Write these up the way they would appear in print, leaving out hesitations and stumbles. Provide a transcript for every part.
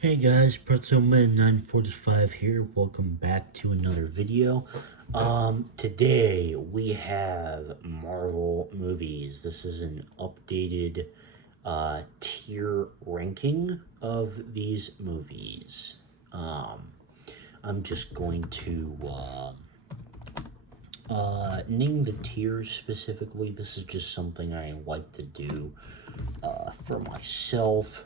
Hey guys, PretzelMan945 here. Welcome back to another video. Today we have Marvel movies. This is an updated tier ranking of these movies. Um, I'm just going to name the tiers specifically. This is just something I like to do for myself.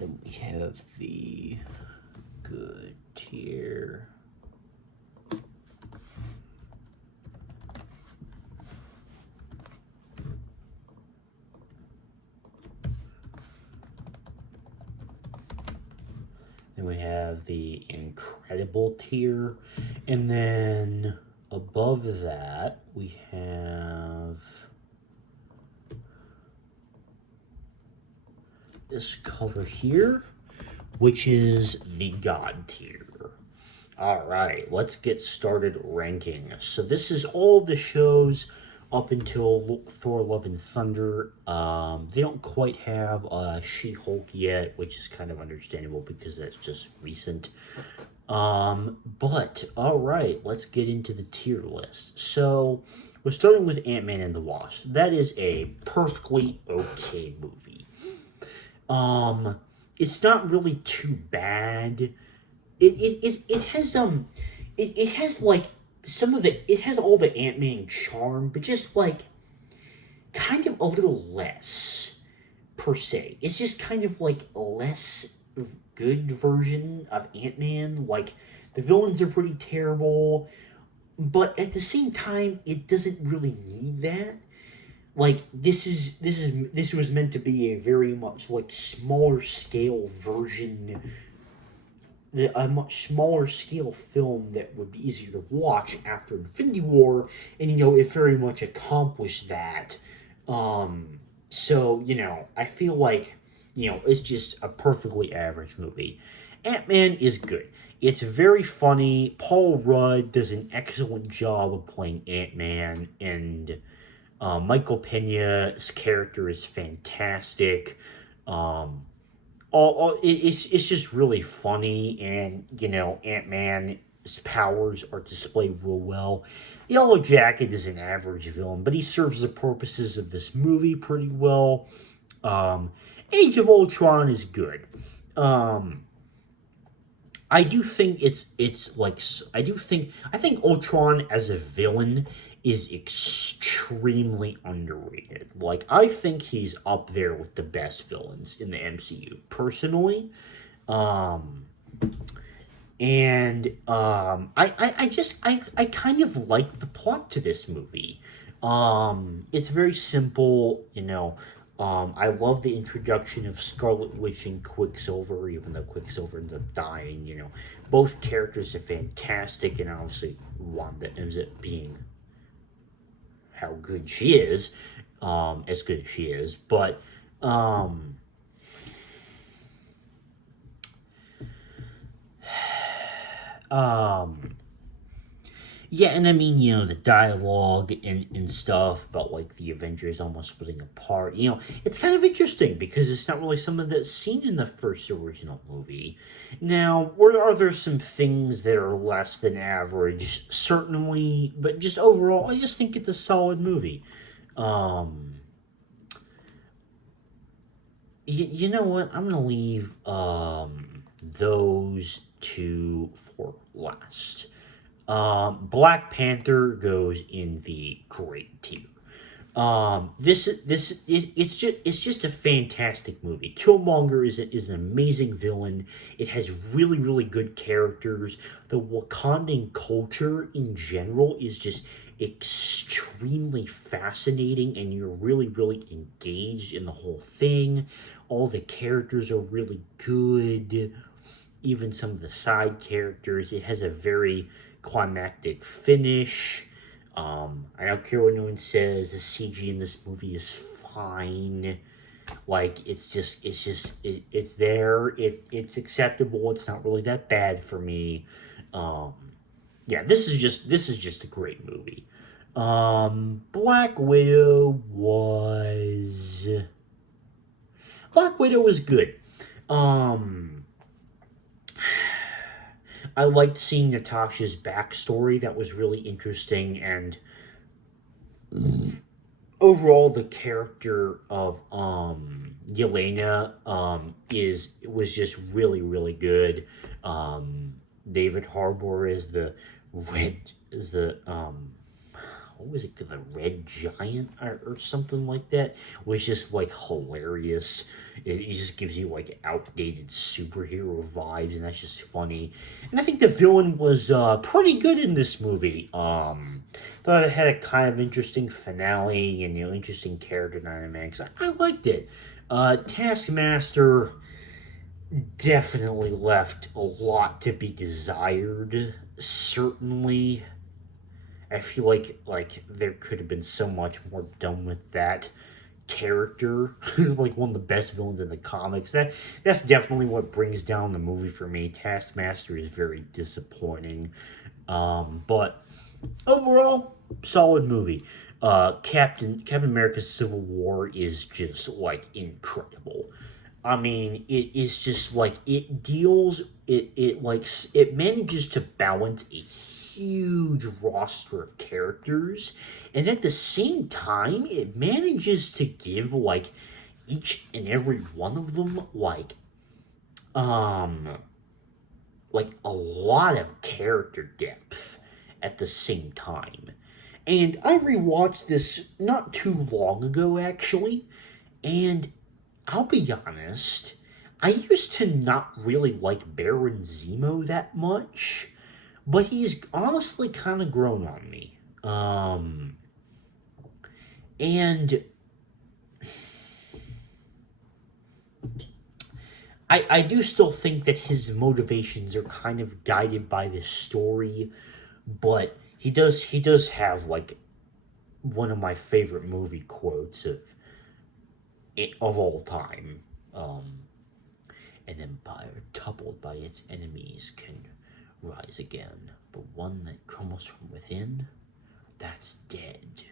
Then we have the good tier. Then we have the incredible tier. And then above that, we have this color here, which is the God tier. All right, let's get started ranking. So this is all the shows up until Thor: Love and Thunder. They don't quite have She-Hulk yet, which is kind of understandable because that's just recent. But all right, let's get into the tier list. So we're starting with Ant-Man and the Wasp. That is a perfectly okay movie. Um, it's not really too bad. It has it has like some of it has all the Ant-Man charm, but just like kind of a little less per se. It's just kind of like a less good version of Ant-Man. Like the villains are pretty terrible, but at the same time it doesn't really need that. Like this was meant to be a very much like smaller scale version, a much smaller scale film that would be easier to watch after Infinity War, and it very much accomplished that. So I feel like it's just a perfectly average movie. Ant-Man is good. It's very funny. Paul Rudd does an excellent job of playing Ant-Man, and Michael Pena's character is fantastic. Um, it's just really funny, and Ant-Man's powers are displayed real well. Yellow Jacket is an average villain, but he serves the purposes of this movie pretty well. Um, Age of Ultron is good. Um, I do think it's like I think Ultron as a villain is extremely underrated. Like I think he's up there with the best villains in the MCU personally. Um and I kind of like the plot to this movie. It's very simple, I love the introduction of Scarlet Witch and Quicksilver, even though Quicksilver ends up dying. Both characters are fantastic, and obviously Wanda ends up being how good she is, as good as she is. But um, um, Yeah, and I mean, the dialogue and stuff about like the Avengers almost splitting apart, it's kind of interesting because it's not really something that's seen in the first original movie. Now, are there some things that are less than average? Certainly, but just overall, I just think it's a solid movie. Um, you know what? I'm gonna leave those two for last. Black Panther goes in the great tier. It's just a fantastic movie. Killmonger is an amazing villain. It has really really good characters. The Wakandan culture in general is just extremely fascinating, and you're really really engaged in the whole thing. All the characters are really good, even some of the side characters. It has a very climactic finish. I don't care what anyone says, the CG in this movie is fine. Like it's there. It's acceptable. It's not really that bad for me. Um, yeah, this is just a great movie. Black Widow was good. Um, I liked seeing Natasha's backstory. That was really interesting, and overall, the character of Yelena is was just really good. Um, David Harbour is the red is the what was it, the Red Giant, or something like that, was just like hilarious. It just gives you like outdated superhero vibes, and that's just funny. And I think the villain was pretty good in this movie. Thought it had a kind of interesting finale and interesting character dynamics. I liked it. Taskmaster definitely left a lot to be desired. Certainly, I feel like there could have been so much more done with that character. Like one of the best villains in the comics. That's definitely what brings down the movie for me. Taskmaster is very disappointing. But overall, solid movie. Captain America's Civil War is just like incredible. I mean, it is just like it manages to balance a huge roster of characters, and at the same time, it manages to give like each and every one of them um like a lot of character depth at the same time. And I rewatched this not too long ago, actually, and I'll be honest, I used to not really like Baron Zemo that much, but he's honestly kind of grown on me. And I do still think that his motivations are kind of guided by the story, but he does have like one of my favorite movie quotes of all time. Um, An empire toppled by its enemies can rise again, but one that crumbles from within, that's dead.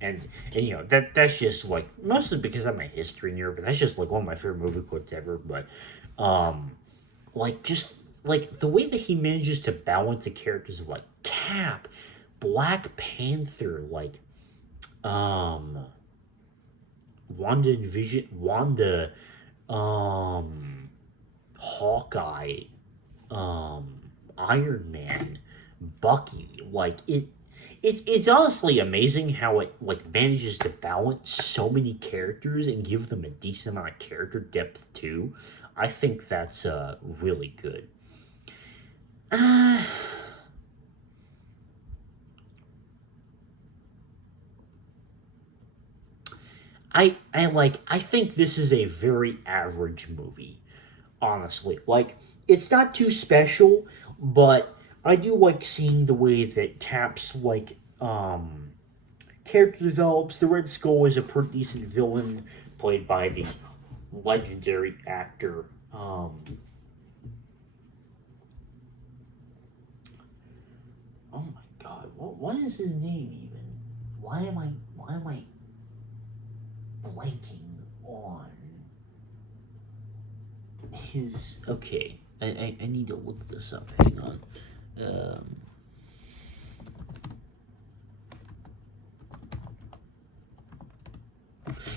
And that's just like, mostly because I'm a history nerd, but that's just like one of my favorite movie quotes ever. But um, like just like the way that he manages to balance the characters of like Cap, Black Panther, like um Wanda, um Hawkeye, um Iron Man, Bucky, like it's honestly amazing how it like manages to balance so many characters and give them a decent amount of character depth too. I think that's really good. uh, I think this is a very average movie, honestly. Like, it's not too special, but I do like seeing the way that Cap's like character develops. The Red Skull is a pretty decent villain, played by the legendary actor. Oh my God, what is his name even? Why am I blanking on his? Okay, I need to look this up. Hang on. Um,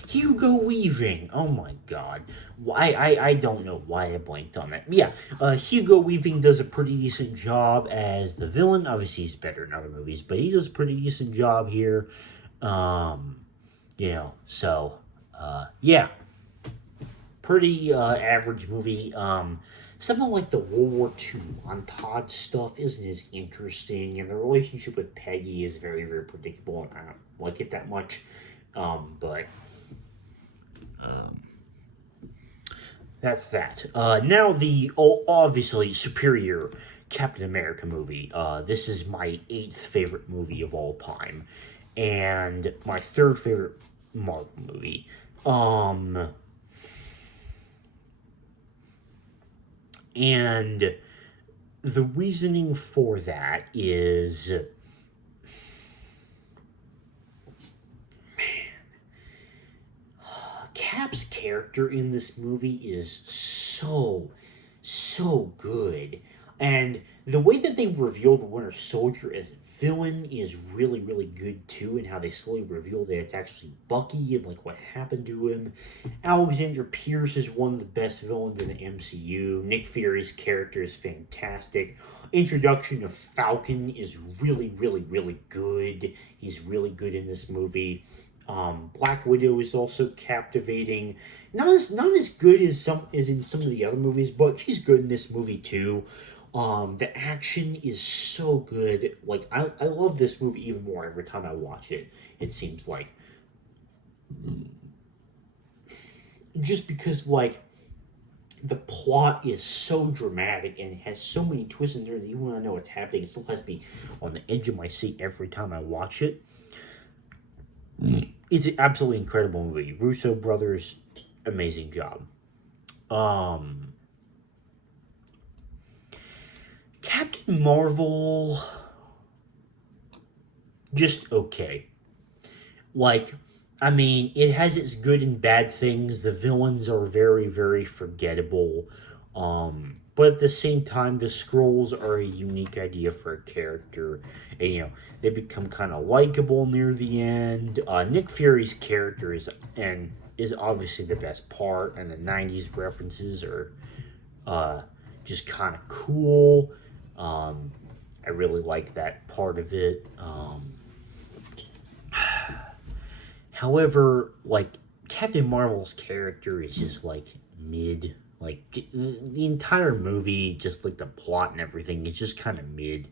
Hugo Weaving. Oh my God. Why I don't know why I blanked on that. Yeah, Hugo Weaving does a pretty decent job as the villain. Obviously, he's better in other movies, but he does a pretty decent job here. Um, so yeah, pretty average movie. Something like the World War II montage stuff isn't as interesting, and the relationship with Peggy is very predictable, and I don't like it that much. But um, that's that. Now the obviously superior Captain America movie. This is my eighth favorite movie of all time, and my third favorite Marvel movie. Um, and the reasoning for that is Cap's character in this movie is so good. And the way that they reveal the Winter Soldier as a villain is really good too, and how they slowly reveal that it's actually Bucky and like what happened to him. Alexander Pierce is one of the best villains in the MCU. Nick Fury's character is fantastic. Introduction of Falcon is really good. He's really good in this movie. Black Widow is also captivating. Not as good as in some of the other movies, but she's good in this movie too. The action is so good. Like I love this movie even more every time I watch it. It seems like just because like the plot is so dramatic and it has so many twists and turns. Even when I know what's happening, it still has me on the edge of my seat every time I watch it. It's an absolutely incredible movie. Russo brothers, amazing job. Um, Captain Marvel, just okay. Like, I mean, it has its good and bad things. The villains are very forgettable. But at the same time, the scrolls are a unique idea for a character. And, they become kind of likable near the end. Nick Fury's character is obviously the best part, and the '90s references are just kind of cool. Um, I really like that part of it. However, like Captain Marvel's character is just like mid. Like the entire movie, just like the plot and everything, it's just kind of mid.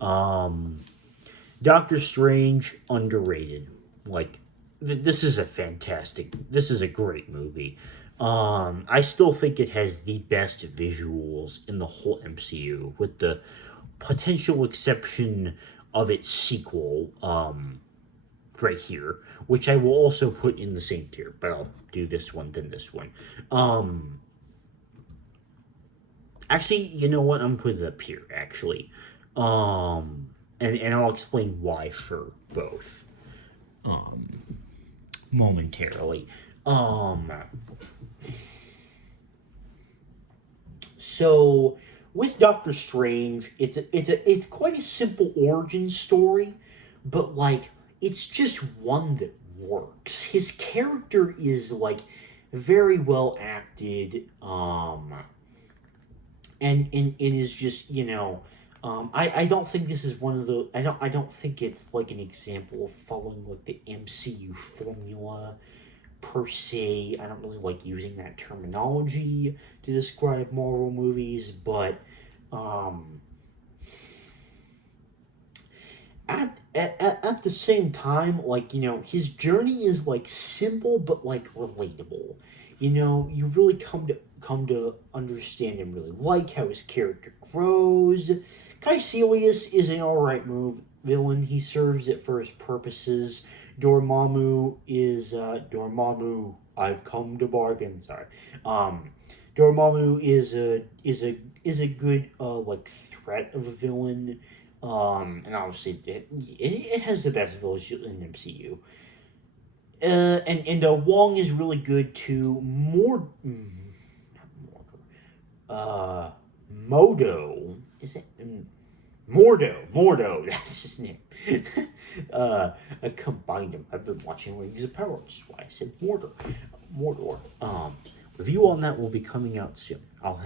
Um, Doctor Strange underrated. Like this is a great movie. I still think it has the best visuals in the whole MCU, with the potential exception of its sequel. Right here, which I will also put in the same tier, but I'll do this one, then this one. Actually, you know what? I'm putting it up here, actually. And I'll explain why for both, um, momentarily. Um, so with Doctor Strange, it's quite a simple origin story, but like it's just one that works. His character is like very well acted, and it is just I don't think this is one of the I don't think it's like an example of following like the MCU formula per se. I don't really like using that terminology to describe Marvel movies, but um, at the same time, like his journey is like simple but like relatable. You really come to understand and really like how his character grows. Caecilius is an alright villain. He serves it for his purposes. Dormammu is Dormammu. I've come to bargain. Sorry. Um, Dormammu is a good like threat of a villain. And obviously it has the best village in MCU. And Wong is really good too. Modo is it? Mordo. That's his name. I combined them. I've been watching Rings of Power. That's why I said Mordor. Review on that will be coming out soon. I'll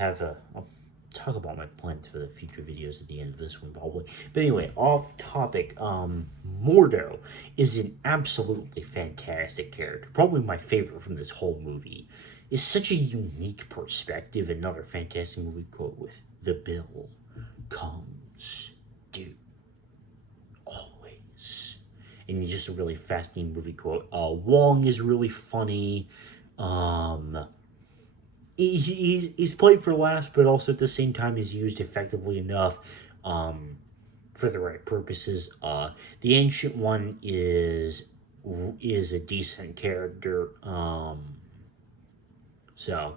talk about my plans for the future videos at the end of this one probably. But anyway, off topic. Mordo is an absolutely fantastic character. Probably my favorite from this whole movie. Is such a unique perspective. Another fantastic movie quote with "The bill comes due always," and it's just a really fascinating movie quote. Wong is really funny. Um, he's played for laughs, but also at the same time he's used effectively enough for the right purposes. The Ancient One is is a decent character. So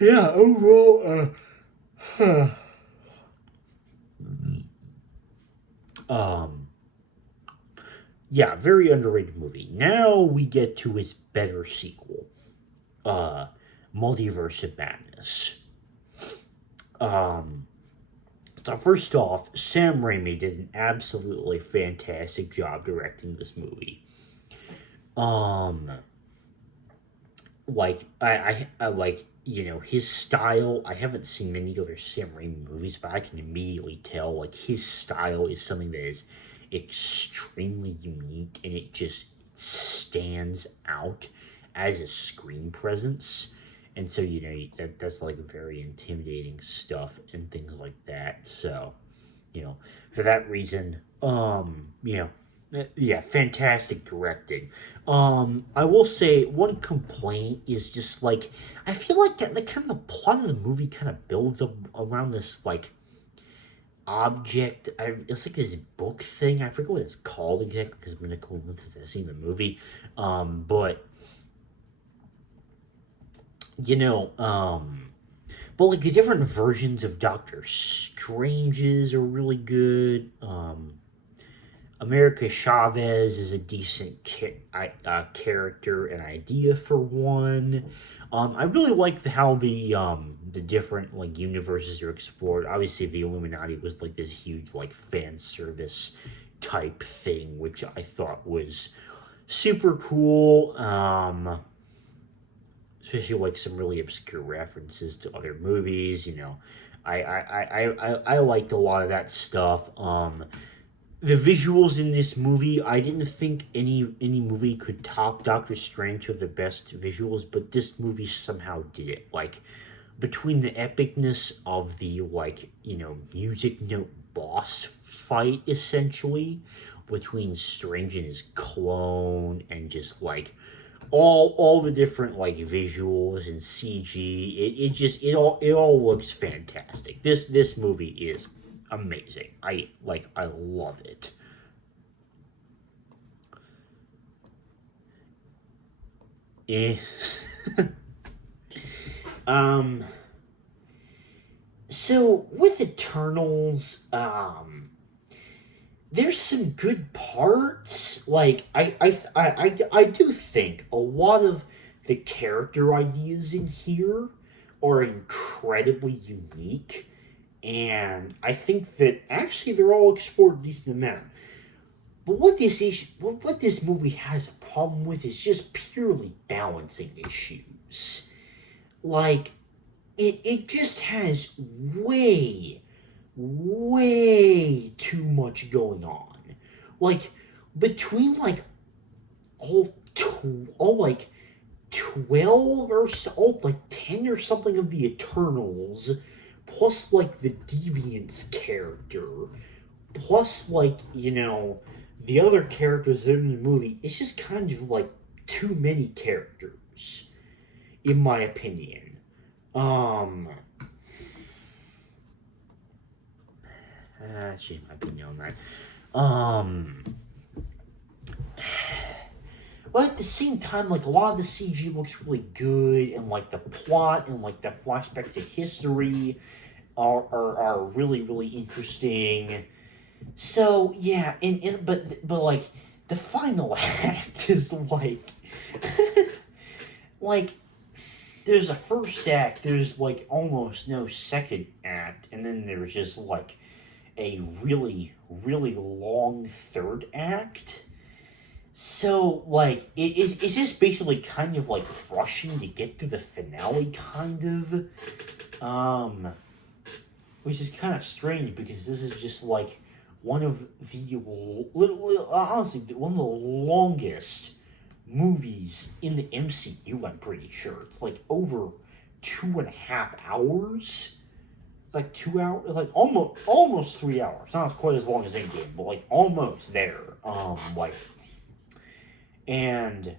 yeah, overall, um, yeah, very underrated movie. Now we get to his better sequel, uh, Multiverse of Madness. Um, so first off, Sam Raimi did an absolutely fantastic job directing this movie. Um, I like his style. I haven't seen many other Sam Raimi movies, but I can immediately tell like his style is something that is extremely unique, and it just stands out as a screen presence. And so that's like very intimidating stuff and things like that. So for that reason, yeah, fantastic directing. I will say one complaint is just like I feel like the kind of the plot of the movie kind of builds up around this like object. It's like this book thing. I forget what it's called exactly because it's been a couple months since I've seen the movie. But you know, but like the different versions of Doctor Strange's are really good. America Chavez is a decent character and idea for one. I really like how the different like universes are explored. Obviously, the Illuminati was like this huge like fan service type thing, which I thought was super cool. Especially like some really obscure references to other movies. I liked a lot of that stuff. The visuals in this movie, I didn't think any movie could top Doctor Strange with the best visuals, but this movie somehow did it. Like between the epicness of the music note boss fight essentially, between Strange and his clone, and just like all the different like visuals and CG, it all looks fantastic. This movie is amazing. I love it. Eh. um so with Eternals, there's some good parts. Like I do think a lot of the character ideas in here are incredibly unique, and I think that actually they're all explored a decent amount. But what this movie has a problem with is just purely balancing issues. Like it just has way too much going on. Like between like all like 12 or so, all like 10 or something of the Eternals, plus like the Deviants character, plus like the other characters that are in the movie. It's just kind of like too many characters, in my opinion. Um, Change my opinion on that. But at the same time, like a lot of the CG looks really good, and like the plot and like the flashbacks to history are really interesting. So yeah, but like the final act is like like there's a first act, there's like almost no second act, and then there's just like a really long third act. So like it's just basically kind of like rushing to get to the finale, kind of, which is kind of strange because this is just like one of honestly one of the longest movies in the MCU. I'm pretty sure it's like over 2.5 hours, like 2 hours, like almost 3 hours. Not quite as long as Endgame, but like almost there. And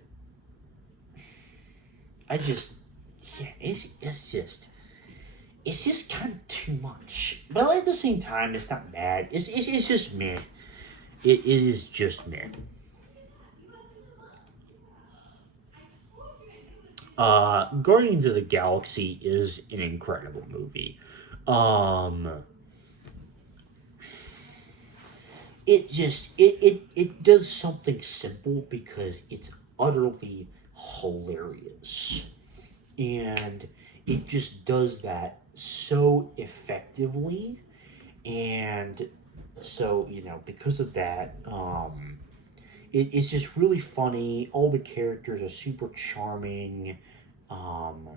I just, yeah, it's just kind of too much. But like, at the same time, it's not bad. It's just meh. It is just meh. Guardians of the Galaxy is an incredible movie. Um, it does something simple because it's utterly hilarious, and it just does that so effectively. And so, because of that, it's just really funny. All the characters are super charming. Um,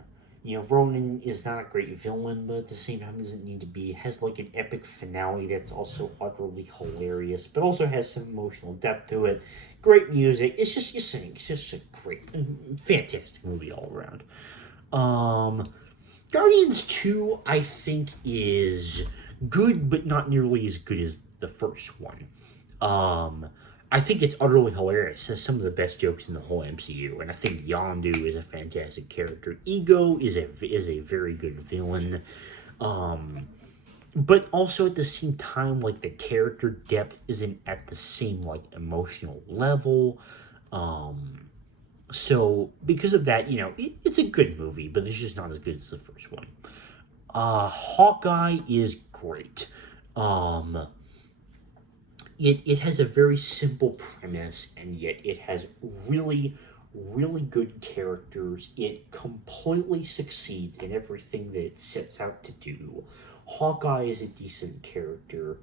Ronan is not a great villain, but at the same time doesn't need to be. It has like an epic finale that's also utterly hilarious, but also has some emotional depth to it. Great music. It's just a great, fantastic movie all around. Um, Guardians 2, I think, is good, but not nearly as good as the first one. Um, I think it's utterly hilarious. It has some of the best jokes in the whole MCU, and I think Yondu is a fantastic character. Ego is a very good villain, um, but also at the same time, like the character depth isn't at the same like emotional level. Um, so because of that, it's a good movie, but it's just not as good as the first one. Hawkeye is great. Um, it has a very simple premise, and yet it has really, really good characters. It completely succeeds in everything that it sets out to do. Hawkeye is a decent character,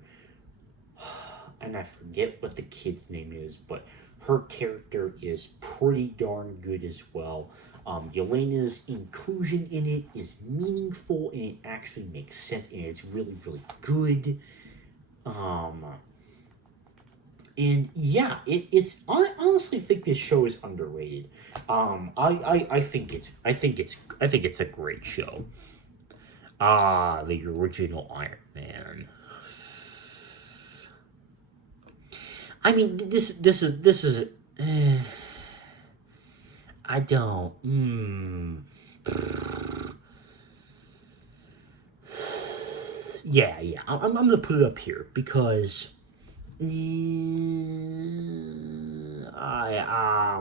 and I forget what the kid's name is, but her character is pretty darn good as well. Yelena's inclusion in it is meaningful, and it actually makes sense, and it's really, really good. Um, and yeah, I honestly think this show is underrated. I think it's a great show. The original Iron Man. I mean, this is. I don't. Yeah. I'm gonna put it up here because oh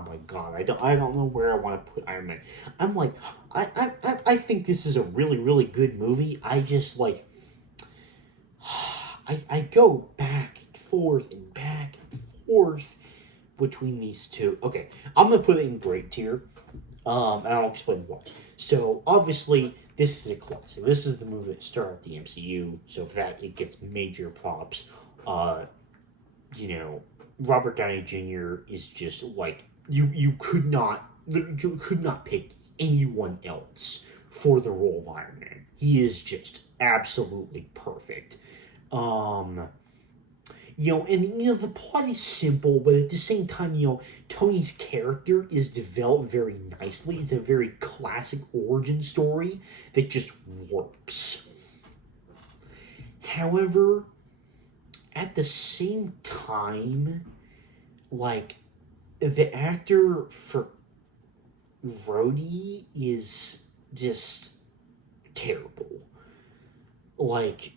my god, I don't know where I want to put Iron Man. I'm like, I think this is a really, really good movie. I just like, I go back and forth between these two. Okay, I'm gonna put it in great tier. And I'll explain why. So obviously, this is a classic. This is the movie that started the MCU. So for that, it gets major props. Uh, Robert Downey Jr. is just like you could not pick anyone else for the role of Iron Man. He is just absolutely perfect. Um, the plot is simple, but at the same time, Tony's character is developed very nicely. It's a very classic origin story that just works. However, at the same time, like, the actor for Rhodey is just terrible. Like,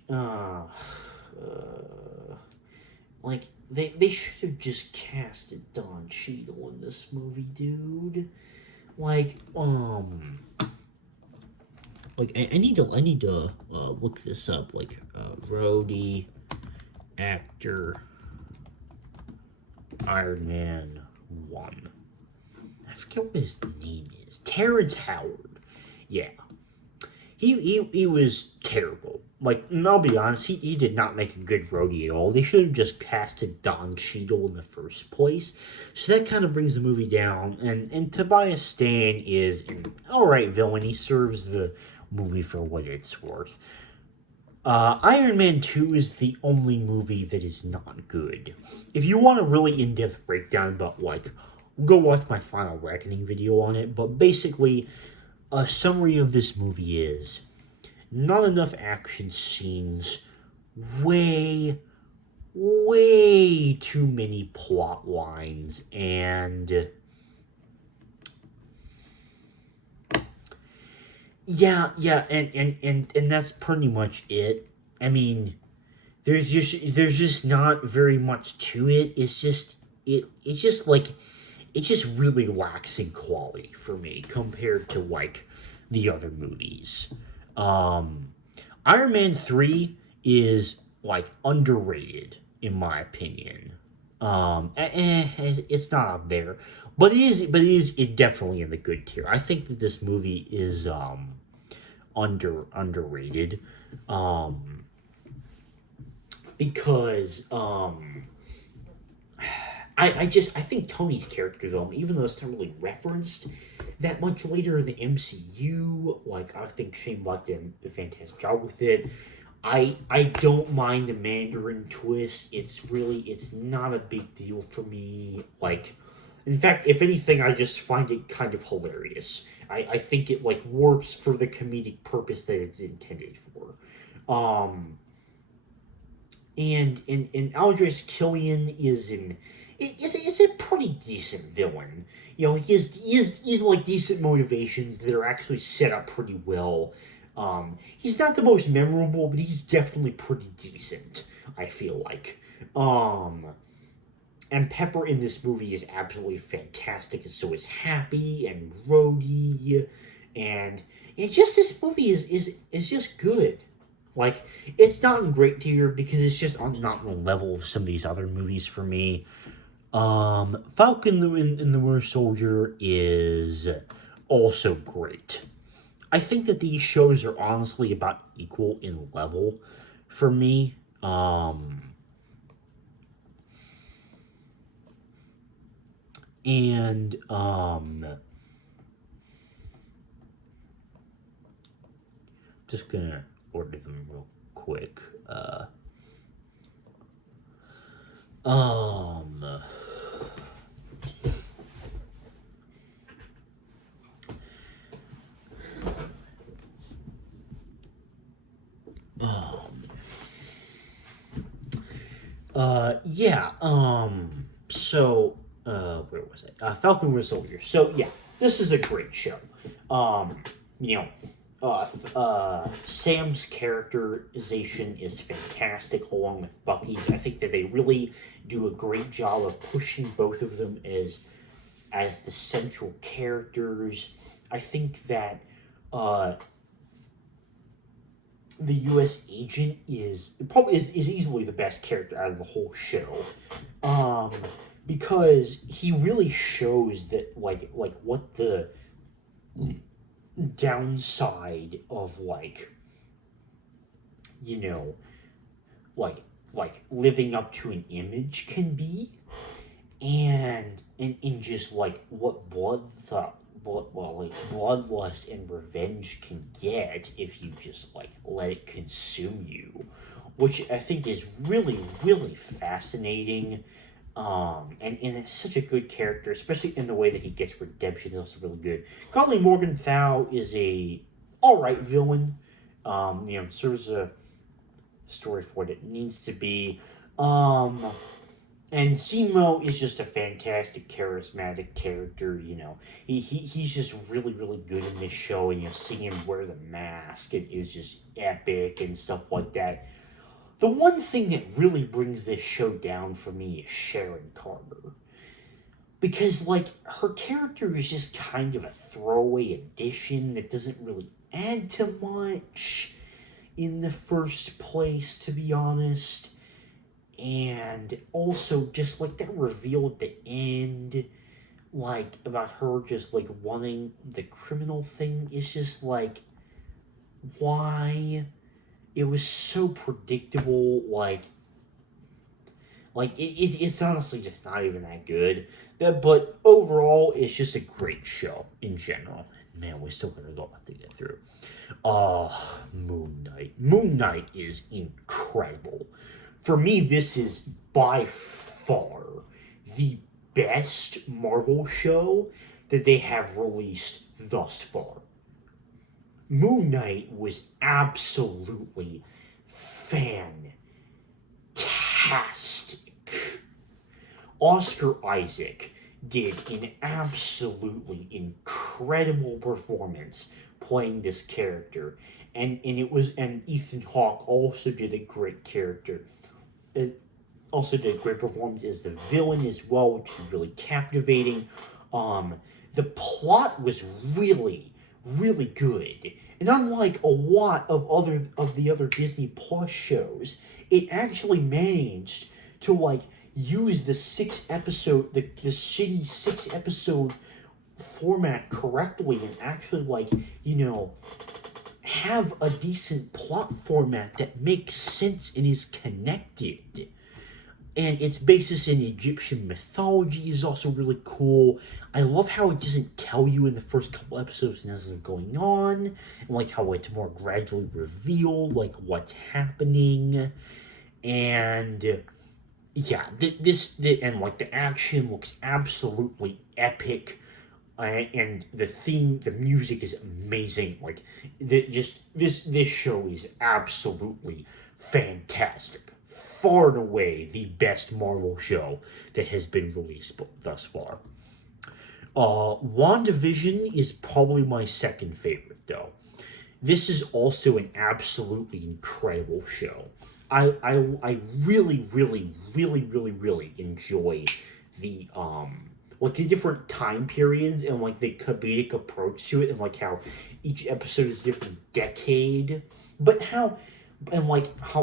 like they should have just casted Don Cheadle in this movie, dude. Like, I need to look this up. Like, Rhodey actor Iron Man 1. I forget what his name is. Terrence Howard. Yeah. He was terrible. Like, and I'll be honest, he did not make a good Rhodey at all. They should have just casted Don Cheadle in the first place. So that kind of brings the movie down. And Tobias Stan is an alright villain. He serves the movie for what it's worth. Iron Man 2 is the only movie that is not good. If you want a really in-depth breakdown about, like, go watch my Final Reckoning video on it, but basically, a summary of this movie is not enough action scenes, way, way too many plot lines, and yeah, and that's pretty much it. I mean, there's just not very much to it. It's just like it just really lacks in quality for me compared to like the other movies. Um, Iron Man 3 is like underrated in my opinion. It's not up there, but it definitely in the good tier. I think that this movie is underrated, um, because I think Tony's character development, even though it's not really referenced that much later in the MCU, like I think Shane Black did a fantastic job with it. I don't mind the Mandarin twist. It's not a big deal for me. Like, in fact, if anything, I just find it kind of hilarious. I think it like works for the comedic purpose that it's intended for. Um, and Aldous Killian is a pretty decent villain. You know, he's like decent motivations that are actually set up pretty well. He's not the most memorable, but he's definitely pretty decent. I feel like. Um, and Pepper in this movie is absolutely fantastic, and so is Happy and Rhodey, and just this movie is just good. Like, it's not in great tier because it's just not on the level of some of these other movies for me. Falcon and the Winter Soldier is also great. I think that these shows are honestly about equal in level for me. And just gonna order them real quick. Um, um, yeah. Where was it? Falcon Winter Soldier. So yeah, this is a great show. Um, you know, Sam's characterization is fantastic, along with Bucky's. I think that they really do a great job of pushing both of them as the central characters. I think that uh, the U.S. agent is easily the best character out of the whole show, um, because he really shows that like what the downside of like you know like living up to an image can be, and in just like what bloodlust and revenge can get if you just like let it consume you, which I think is really fascinating. And it's such a good character, especially in the way that he gets redemption. Is also really good. Colleen Morgenthau is a all right villain. Serves a story for what it needs to be. Um, and Simo is just a fantastic, charismatic character. He's just really good in this show, and seeing him wear the mask it is just epic and stuff like that. The one thing that really brings this show down for me is Sharon Carter, because like her character is just kind of a throwaway addition that doesn't really add to much in the first place, to be honest. And also just like that reveal at the end, like about her just like wanting the criminal thing, is just like, why? It was so predictable. It's honestly just not even that good. But overall, it's just a great show in general. Man, we're still gonna go about to get through. Moon Knight. Moon Knight is incredible. For me, this is by far the best Marvel show that they have released thus far. Moon Knight was absolutely fantastic. Oscar Isaac did an absolutely incredible performance playing this character, and Ethan Hawke also did a great character. also did a great performance as the villain as well, which is really captivating. Um, the plot was really good, and unlike a lot of the other Disney Plus shows, it actually managed to like use the shitty 6 episode format correctly and actually like have a decent plot format that makes sense and is connected. And its basis in Egyptian mythology is also really cool. I love how it doesn't tell you in the first couple episodes as it's going on, and like how it's more gradually revealed, like what's happening. And yeah, and like the action looks absolutely epic. And the music is amazing. Like, this show is absolutely fantastic. Far and away the best Marvel show that has been released thus far. WandaVision is probably my second favorite, though. This is also an absolutely incredible show. I really enjoy the like the different time periods and like the comedic approach to it, and like how each episode is a different decade, but how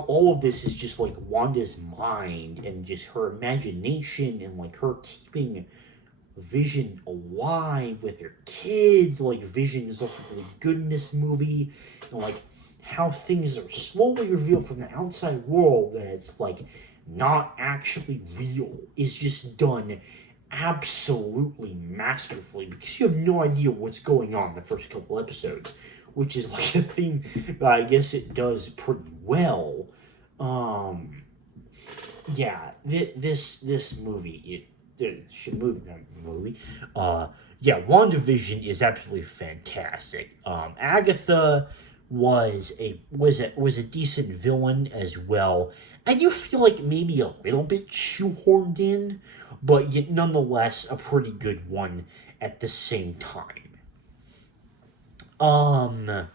all of this is just like Wanda's mind and just her imagination and like her keeping Vision alive with her kids. Like Vision is also really good in this movie, and like how things are slowly revealed from the outside world that it's like not actually real is just done absolutely masterfully, because you have no idea what's going on in the first couple episodes, which is like a thing that I guess it does pretty well. Yeah, this movie, movie. Yeah, WandaVision is absolutely fantastic. Agatha was a decent villain as well. I do feel like maybe a little bit shoehorned in, but yet nonetheless a pretty good one at the same time. Um,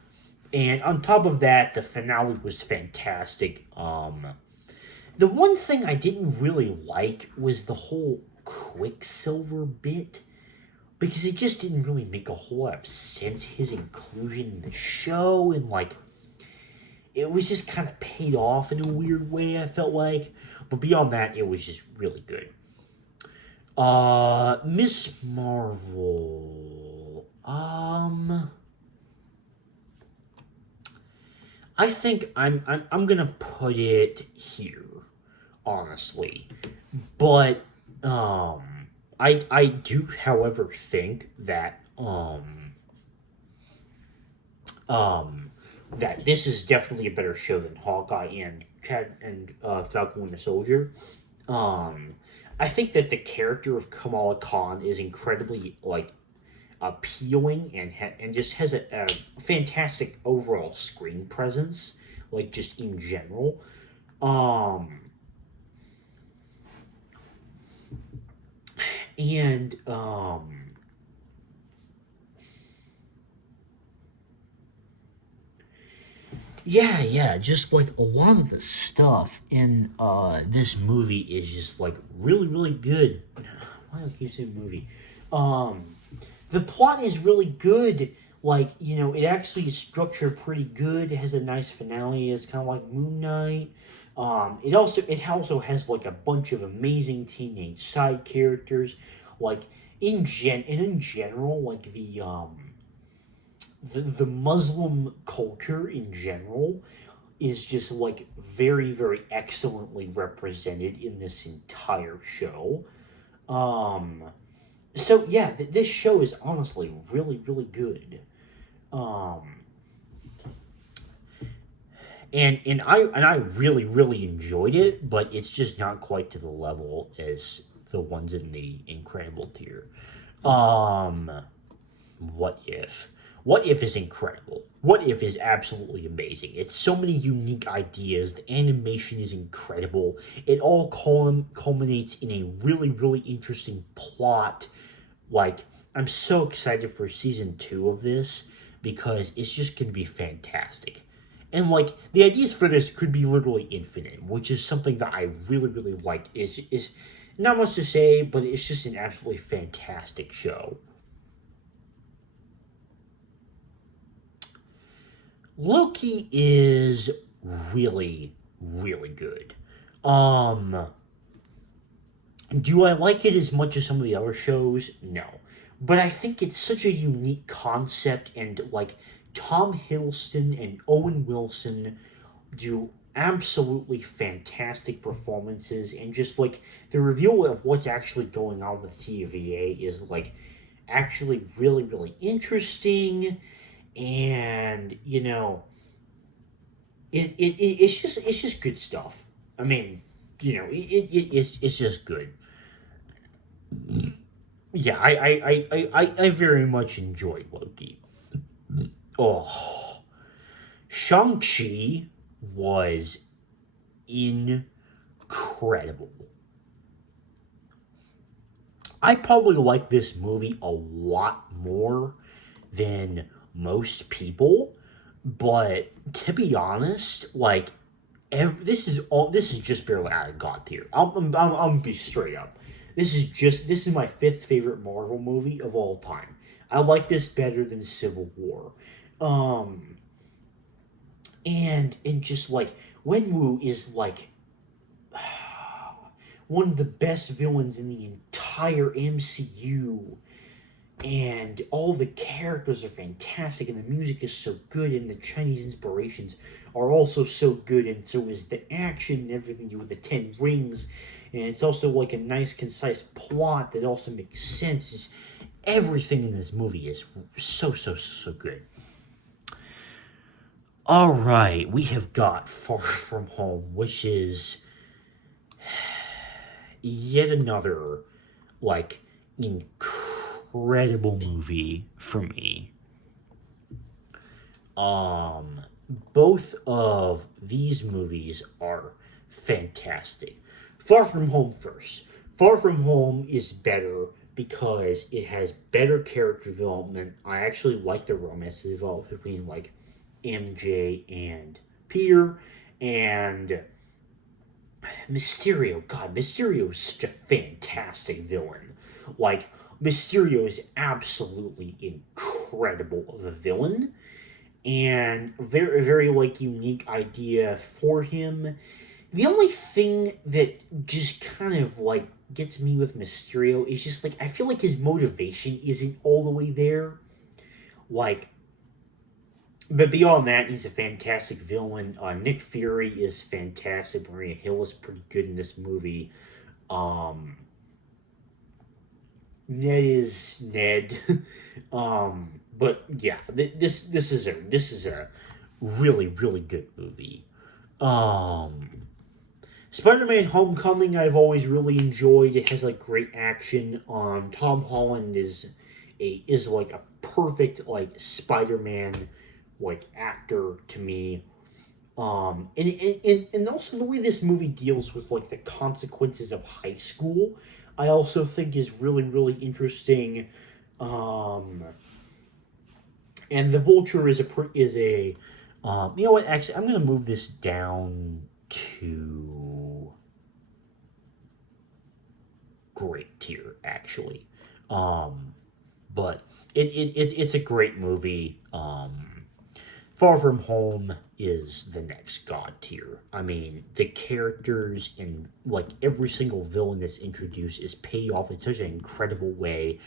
and on top of that, the finale was fantastic. The one thing I didn't really like was the whole Quicksilver bit, because it just didn't really make a whole lot of sense, his inclusion in the show, and like it was just kind of paid off in a weird way, I felt like. But beyond that, it was just really good. Miss Marvel. I think I'm gonna put it here, honestly. But I do, however, think um that this is definitely a better show than Hawkeye and Falcon Winter Soldier. Um, I think that the character of Kamala Khan is incredibly like appealing and just has a fantastic overall screen presence, like just in general. Um, and yeah, just like a lot of the stuff in this movie is just like really good. Why do I keep saying movie? Um, the plot is really good. Like, it actually is structured pretty good. It has a nice finale. It's kind of like Moon Knight. It also has like a bunch of amazing teenage side characters. Like in general, like the Muslim culture in general is just like very excellently represented in this entire show. Um, so yeah, this show is honestly really good. Um, and I really enjoyed it, but it's just not quite to the level as the ones in the Incredible tier. Um, what if? What if is incredible. What if is absolutely amazing. It's so many unique ideas. The animation is incredible. It all culminates in a really interesting plot. Like, I'm so excited for season 2 of this because it's just going to be fantastic. And like the ideas for this could be literally infinite, which is something that I really really like. Is not much to say, but it's just an absolutely fantastic show. Loki is really really good. Um, do I like it as much as some of the other shows? No. But I think it's such a unique concept, and like Tom Hiddleston and Owen Wilson do absolutely fantastic performances, and just like the reveal of what's actually going on with TVA is like actually really really interesting, and it's just good stuff. I mean, it's just good. Yeah, I very much enjoyed Loki. Oh, Shang-Chi was incredible. I probably like this movie a lot more than most people, but to be honest, like this is just barely out of God tier. I'm gonna be straight up. This is my fifth favorite Marvel movie of all time. I like this better than Civil War. Um, and just like Wenwu is like one of the best villains in the entire MCU, and all the characters are fantastic, and the music is so good, and the Chinese inspirations are also so good, and so is the action and everything with the 10 rings, and it's also like a nice concise plot that also makes sense. Everything in this movie is so good. All right, we have got Far From Home, which is yet another like incredible movie for me. Um, both of these movies are fantastic. Far From Home first. Far From Home is better because it has better character development. I actually like the romance developed between like MJ and Peter, and Mysterio. God, Mysterio is such a fantastic villain. Like Mysterio is absolutely incredible of a villain, and very very like unique idea for him. The only thing that just kind of like gets me with Mysterio is just like I feel like his motivation isn't all the way there. Like, but beyond that, he's a fantastic villain. Nick Fury is fantastic. Maria Hill is pretty good in this movie. Um, Ned is Ned. But yeah, this is a really really good movie. Um, Spider-Man: Homecoming I've always really enjoyed. It has like great action. Tom Holland is like a perfect like Spider-Man like actor to me. And also the way this movie deals with like the consequences of high school, I also think is really really interesting. Um, and the Vulture is a. You know what? Actually, I'm gonna move this down to great tier actually. Um, but it's a great movie. Far From Home is the next god tier. I mean, the characters and like every single villain that's introduced is paid off in such an incredible way.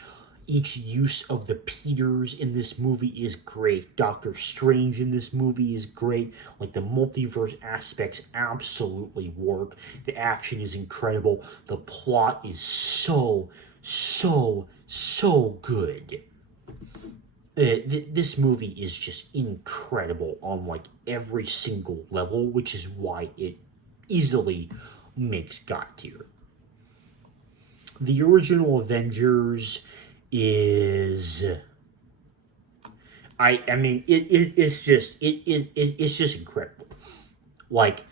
Each use of the Peters in this movie is great. Doctor Strange in this movie is great. Like the multiverse aspects absolutely work. The action is incredible. The plot is so good. This movie is just incredible on like every single level, which is why it easily makes God tier. The original Avengers is I mean it's just incredible. Like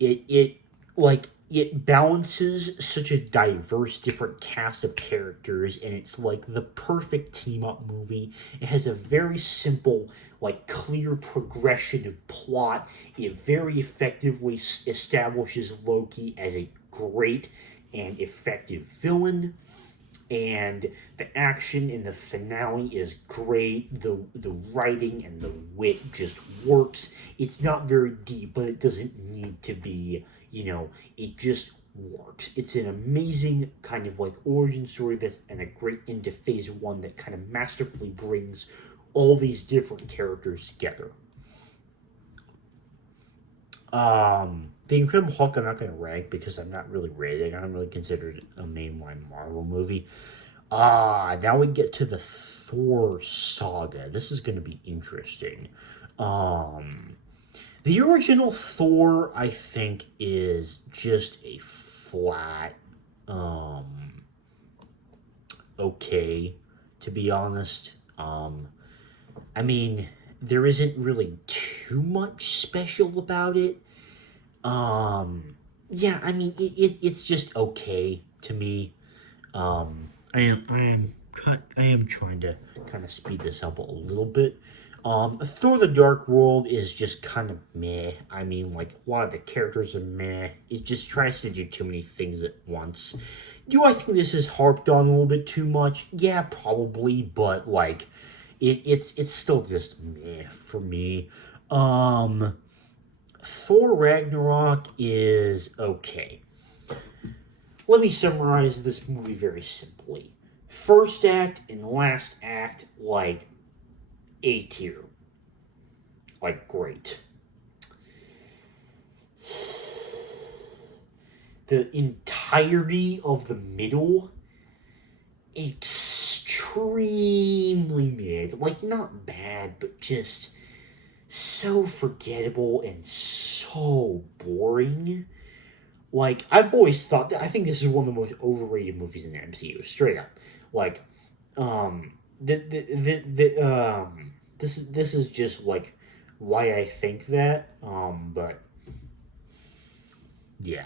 it like it balances such a diverse, different cast of characters, and it's like the perfect team up movie. It has a very simple, like clear progression of plot. It very effectively establishes Loki as a great and effective villain, and the action in the finale is great. The writing and the wit just works. It's not very deep, but it doesn't need to be. It just works. It's an amazing kind of like origin story that's and a great into phase one that kind of masterfully brings all these different characters together. The Incredible Hulk, I'm not going to rank because I'm not really rated. I don't really consider it a mainline Marvel movie. Now we get to the Thor saga. This is going to be interesting. The original Thor, I think, is just a flat, okay, to be honest. I mean, there isn't really too much special about it. Yeah, I mean, it's just okay to me. I am trying to kind of speed this up a little bit. Thor: The Dark World is just kind of meh. I mean, like a lot of the characters are meh. It just tries to do too many things at once. Do I think this is harped on a little bit too much? Yeah, probably, but like, it's still just meh for me. Thor Ragnarok is okay. Let me summarize this movie very simply. First act and last act, like, A tier. Like, great. The entirety of the middle, extremely mid. Like, not bad, but just so forgettable and so boring. Like, I've always thought that I think this is one of the most overrated movies in the MCU, straight up. Like, this is just like why I think that. But yeah.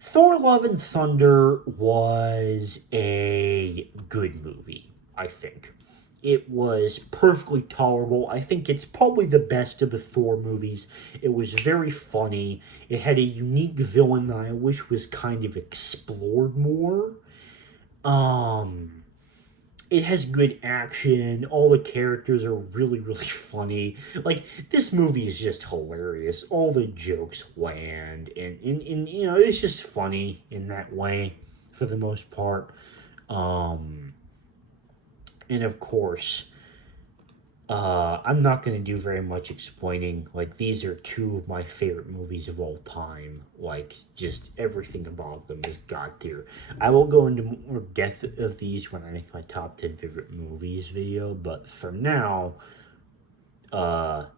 Thor Love and Thunder was a good movie, I think. It was perfectly tolerable. I think it's probably the best of the Thor movies. It was very funny. It had a unique villain that I wish was kind of explored more. Um, it has good action. All the characters are really, really funny. Like, this movie is just hilarious. All the jokes land, and it's just funny in that way for the most part. And of course, I'm not going to do very much explaining. Like, these are two of my favorite movies of all time. Like, just everything about them is god tier. I will go into more depth of these when I make my top 10 favorite movies video, but for now,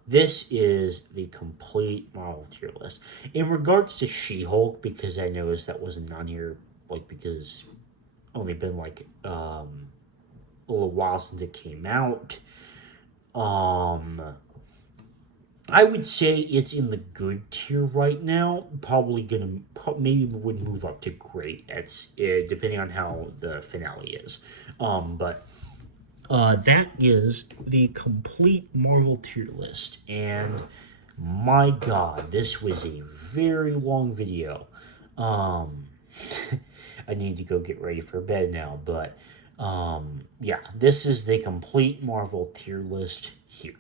this is the complete Marvel tier list. In regards to She-Hulk, because I noticed that wasn't on here, like, because it's only been like a little while since it came out. I would say it's in the good tier right now. Probably gonna maybe would move up to great. That's depending on how the finale is. But that is the complete Marvel tier list, and my God, this was a very long video. I need to go get ready for bed now, but yeah, this is the complete Marvel tier list here.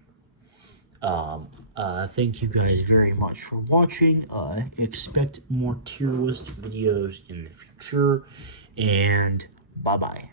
Thank you guys very much for watching. Expect more tier list videos in the future, and bye-bye.